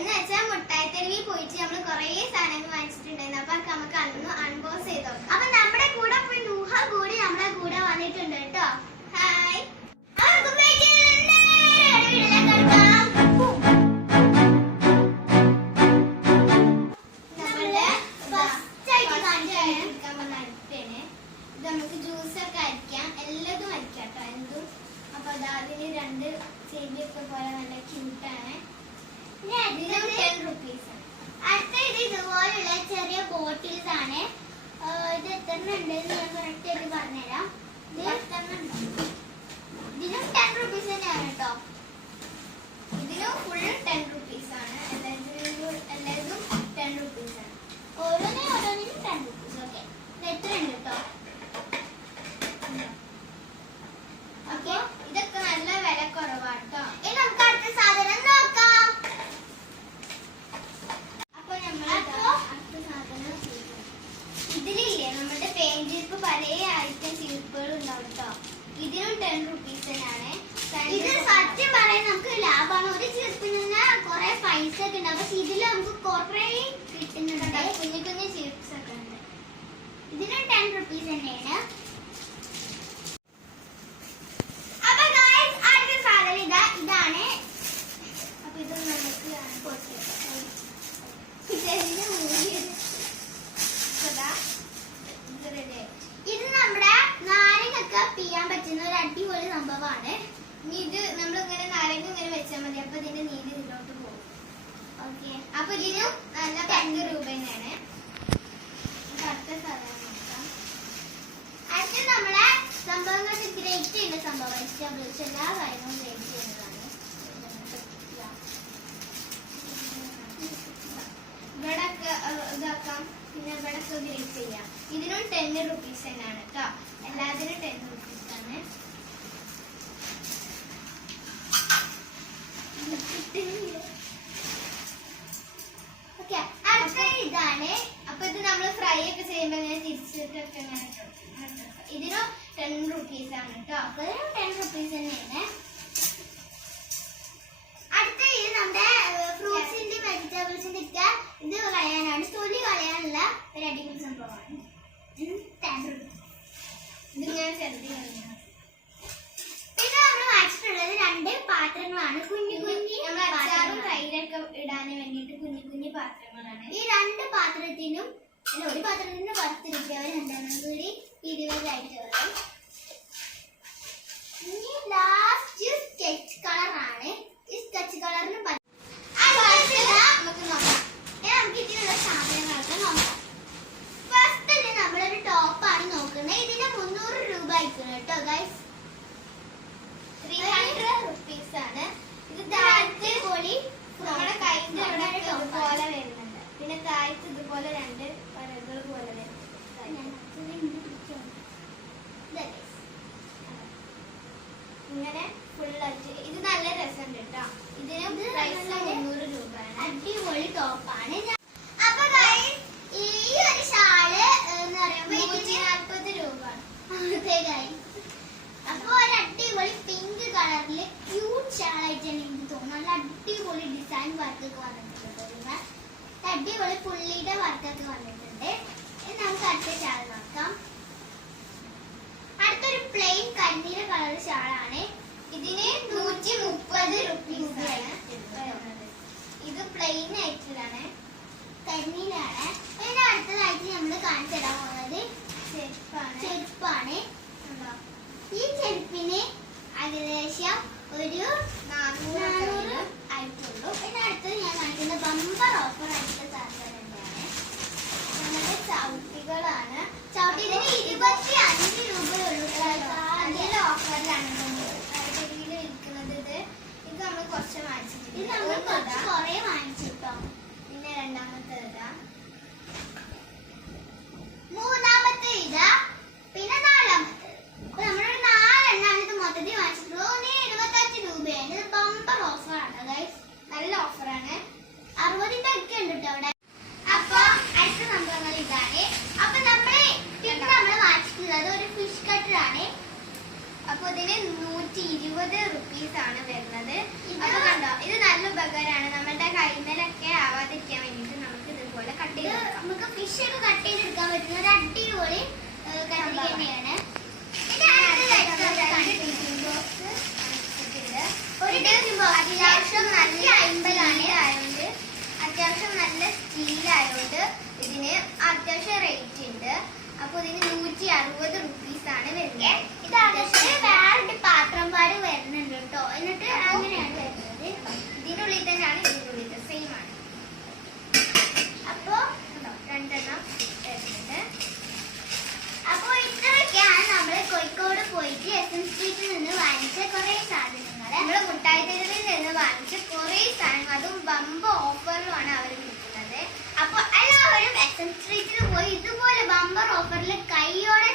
എന്ന് വെച്ചാൽ മുട്ടായി തെരുവിൽ പോയിട്ട് നമ്മൾ കുറേ സാധനങ്ങൾ വാങ്ങിച്ചിട്ടുണ്ടായിരുന്നു. അപ്പൊ നമുക്ക് അന്ന് അൺബോക്സ് ചെയ്തോ. അപ്പൊ നമ്മുടെ കൂടെ പോയി നൂഹ കൂടി നമ്മുടെ കൂടെ വന്നിട്ടുണ്ട് കേട്ടോ. ഹായ് നമുക്ക് ജ്യൂസൊക്കെ അരിക്കാം. എല്ലാതും അരിക്കാം കേട്ടോ എന്തും. അപ്പൊ അതിന് രണ്ട് ചെവിയൊക്കെ പോലെ നല്ല ക്യൂട്ടാണ് അടുത്ത ഇത് ഇതുപോലുള്ള ചെറിയ ബോട്ടിൽസ് ആണ്. ഇത് എത്ര ഉണ്ട് ഞാൻ കറക്റ്റ് ആയിട്ട് പറഞ്ഞുതരാം. ഇത് ഉണ്ട്. ഇതിനും ടെൻ റുപ്പീസ് തന്നെയാണ് കേട്ടോ. ഇതിനും ഫുൾ ടെൻ റുപ്പീസ് ആണ് എല്ലാത്തിനും എല്ലാതും ടെൻ റുപ്പീസ് ആണ് ഓരോന്നിനും ഓരോന്നിനും ടെൻ റുപ്പീസ് ഓക്കെ എത്ര ഉണ്ട് കേട്ടോ ഓക്കെ ഇതൊക്കെ നല്ല വില കുറവാണ് കേട്ടോ ഇനി നമുക്ക് അടുത്ത സാധനം നോക്കാം അപ്പൊ നമ്മൾ അടുത്ത സാധനം ഇതിലില്ലേ നമ്മുടെ പെയിന്റ് പല ഐറ്റം ചീർപ്പുകളും ഉണ്ടാവും കേട്ടോ ഇതിനും ടെൻ റുപ്പീസ് തന്നെയാണ് ഇത് സത്യം പറയാൻ നമുക്ക് ലാഭമാണ് ഒരു ചീർപ്പിന് തന്നെ കുറെ പൈസ ഒക്കെ ഉണ്ട് പക്ഷെ ഇതിൽ നമുക്ക് കുറെ കിട്ടുന്നുണ്ട്. കുഞ്ഞു കുഞ്ഞു ചീർപ്സ് ഒക്കെ ഉണ്ട്. ഇതിനും ടെൻ റുപ്പീസ് തന്നെയാണ്. അപ്പൊ അടുത്ത സാധനം ഇതാ. ഇതാണ്. അപ്പൊ ഇത് നമുക്ക് ഇതാ. നമ്മുടെ നാരങ്ങൊക്കെ പിയാൻ പറ്റുന്ന ഒരു അടിപൊളി സംഭവമാണ്. ഇനി ഇത് നമ്മൾ ഇങ്ങനെ നാരങ്ങ ഇങ്ങനെ വെച്ചാൽ മതി. അപ്പൊ ഇതിന്റെ നീര് ഇതിലോട്ട് പോകും. അപ്പൊ ഇതിനും നല്ല പത്ത് രൂപ അടുത്ത സാധനം അടുത്ത നമ്മളെ സംഭവങ്ങൾക്ക് ഗ്രേറ്റ് ചെയ്യുന്ന സംഭവം എസ്റ്റാബ്ലിഷ് എല്ലാ കാര്യങ്ങളും ഗ്രേറ്റ് ചെയ്യുന്നതാണ്. ഇവിടൊക്കെ ഇതാക്കാം. പിന്നെ ഇവിടൊക്കെ ഗ്രേറ്റ് ചെയ്യാം. ഇതിനും ടെൻ റുപ്പീസ് തന്നെയാണ് കേട്ടോ എല്ലാത്തിനും ടെൻ റുപ്പീസ് ആണ് ഓക്കെ അടുത്ത ഇതാണ് അപ്പൊ ഇത് നമ്മൾ ഫ്രൈ ഒക്കെ ചെയ്യുമ്പോ ഇങ്ങനെ തിരിച്ചിട്ടൊക്കെ ഇങ്ങനെ ഇട്ടോ. ഇതിനും ടെൻ റുപ്പീസ് ആണ് കേട്ടോ അപ്പൊ ടെൻ റുപ്പീസ് തന്നെയാണ്. അടുത്ത ഇത് നമ്മുടെ ഫ്രൂട്ട്സിന്റെ വെജിറ്റബിൾസിന്റെ ഒക്കെ ഇത് കളയാനാണ്. തൊലി കളയാനുള്ള ഒരു അടിപൊളി സംഭവമാണ്. റുപ്പീസ് ഇതിങ്ങനെ ചെറുതി പിന്നെ നമ്മൾ വായിച്ചിട്ടുള്ളത് രണ്ട് പാത്രങ്ങളാണ്. കുഞ്ഞു കുഞ്ഞു നമ്മൾ അച്ചാറും തൈരൊക്കെ ഇടാൻ വേണ്ടിയിട്ട് കുഞ്ഞു കുഞ്ഞു പാത്രങ്ങളാണ്. ഈ രണ്ട് പാത്രത്തിനും അല്ല ഒരു പാത്രത്തിന് പത്ത് രൂപ രണ്ടെണ്ണം കൂടി ഇരുപതായിട്ട് വരും. ഇനി ലാസ്റ്റ് സ്കെച്ച് കളറാണ് ഈ സ്കെച്ച് കളറിന് നമുക്ക് നോക്കാം. നമുക്ക് ഇതിനുള്ള സാധനങ്ങളൊക്കെ നോക്കാം. ഫസ്റ്റ് തന്നെ നമ്മളൊരു ടോപ്പാണ് നോക്കുന്നത്. ഇതിന് മുന്നൂറ് രൂപ കേട്ടോ ഗൈസ് ത്രീ ഹൺഡ്രഡ് റുപ്പീസ് ആണ്. ഇത് താഴത്തെ പൊളി നമ്മുടെ അവിടെ പോലെ വരുന്നുണ്ട്. പിന്നെ താഴത്ത് ഇതുപോലെ രണ്ട് ഇങ്ങനെ ഫുള്ളായിട്ട് ഇത് നല്ല രസമുണ്ട് കേട്ടോ. ഇതിന് പ്രൈസ് മുന്നൂറ് രൂപയാണ്. അടിപൊളി ടോപ്പാണ് അപ്പൊ guys, ഈ ഒരു ഷാൾ എന്ന് പറയുമ്പോ നൂറ്റി നാൽപ്പത് രൂപ അതെ guys. അപ്പൊ ഒരു അടിപൊളി പിങ്ക് കളറിൽ ക്യൂട്ട് ഷാളായിട്ടാണ് എനിക്ക് തോന്നുന്നത്. നല്ല അടിപൊളി ഡിസൈൻ വർക്കൊക്കെ വന്നിട്ടുണ്ട്. അടിപൊളി പുള്ളിയുടെ വർക്കൊക്കെ വന്നിട്ടുണ്ട്. ഇനി നമുക്ക് അടുത്ത ഷാൾ നോക്കാം. പ്ലെയിൻ കണ്ണീര കളർ ഷാളാണ് ഇതിന് നൂറ്റി മുപ്പത് ഇത് പ്ലെയിൻ ആയിട്ടുള്ളതാണ്. കരിമീനാണ് പിന്നെ അടുത്തതായിട്ട് നമ്മൾ കാണിച്ചു തരാൻ പോകുന്നത് ചെരുപ്പാണ് ചെരുപ്പാണ് കണ്ടോ? ഈ ചെരുപ്പിന് ഏകദേശം ഒരു നാനൂറ് ആയിട്ടുള്ളൂ പിന്നെ അടുത്തത് ഞാൻ കാണിക്കുന്ന ബമ്പർ ഓഫർ ആയിട്ടുള്ള സാധനം തന്നെയാണ് നമ്മുടെ ചവിട്ടികളാണ് ചവിട്ടി ഇതിന് ഇരുപത്തി അഞ്ച് രൂപയുള്ളൂ അതിൽ ഓഫറിലാണ് കടകളിൽ വിൽക്കുന്നത് ഇത് ഇത് നമ്മൾ കുറച്ച് വാങ്ങിച്ചിട്ടുണ്ട് ഇത് നമ്മൾ കുറച്ച് കുറേ വാങ്ങിച്ചിട്ടോ പിന്നെ രണ്ടാമത്തെ ഇതാ മൂന്നാമത്തെ ഇതാ പിന്നെ നാലാമത്തെ അപ്പൊ നമ്മളൊരു നാലെണ്ണാണ് മൊത്തത്തിൽ വാങ്ങിച്ചിട്ടുള്ളത് ഒന്ന് എഴുപത്തഞ്ച് രൂപയാണ് ഇത് ഓഫറാണ് ഗൈസ് നല്ല ഓഫറാണ് അറുപതിന്റെ ഒക്കെ ഉണ്ട് കേട്ടോ അവിടെ അപ്പൊ അടുത്ത സംഭവങ്ങൾ ഇതാണ് അപ്പൊ നമ്മൾ പിന്നെ നമ്മൾ വാങ്ങിച്ചിട്ടുള്ളത് ഒരു ഫിഷ് കട്ടർ ആണ് അപ്പൊ ഇതിന് നൂറ്റി ഇരുപത് റുപ്പീസ് ആണ് വരുന്നത്. അപ്പോൾ കണ്ടോ ഇത് നല്ല ഉപകാരമാണ് നമ്മുടെ കൈമലൊക്കെ ആവാതിരിക്കാൻ വേണ്ടിയിട്ട് നമുക്ക് ഇതുപോലെ കട്ട് ചെയ്ത് നമുക്ക് ഫിഷ് ഒക്കെ കട്ട് ചെയ്തെടുക്കാൻ പറ്റുന്ന ഒരു അടിപൊളി കട്ടിങ് തന്നെയാണ്. അത്യാവശ്യം നല്ല അമ്പലാണ് ആയതുകൊണ്ട് അത്യാവശ്യം നല്ല സ്റ്റീൽ ആയതുകൊണ്ട് ഇതിന് അത്യാവശ്യം റേറ്റ് ഉണ്ട്. അപ്പൊ ഇതിന് നൂറ്റി അറുപത് റുപ്പീസ് ആണ് വരുന്നത്. ഇത് അകത്ത് വേറൊരു പാത്രം പാട് വരുന്നുണ്ട് കേട്ടോ. എന്നിട്ട് അങ്ങനെയാണ് വരുന്നത്. ഇതിനുള്ളിൽ തന്നെയാണ് ഇതിനുള്ളിൽ സെയിം ആണ്. അപ്പോ രണ്ടെണ്ണം വരുന്നുണ്ട്. അപ്പോ ഇത്രയൊക്കെയാണ് നമ്മൾ കോഴിക്കോട് പോയിട്ട് എസ് എം സ്ട്രീറ്റിൽ നിന്ന് വാങ്ങിച്ച കുറെ സാധനങ്ങൾ നമ്മൾ മുട്ടായി തെരുവിൽ നിന്ന് വാങ്ങിച്ച കുറെ സാധനങ്ങൾ അതും ബമ്പ ഓഫറിലുമാണ് അവർ അപ്പോൾ എല്ലാവരും എസ് എം സ്ട്രീറ്റിൽ പോയി ഇതുപോലെ ബമ്പർ ഓഫറിൽ കൈയോടെ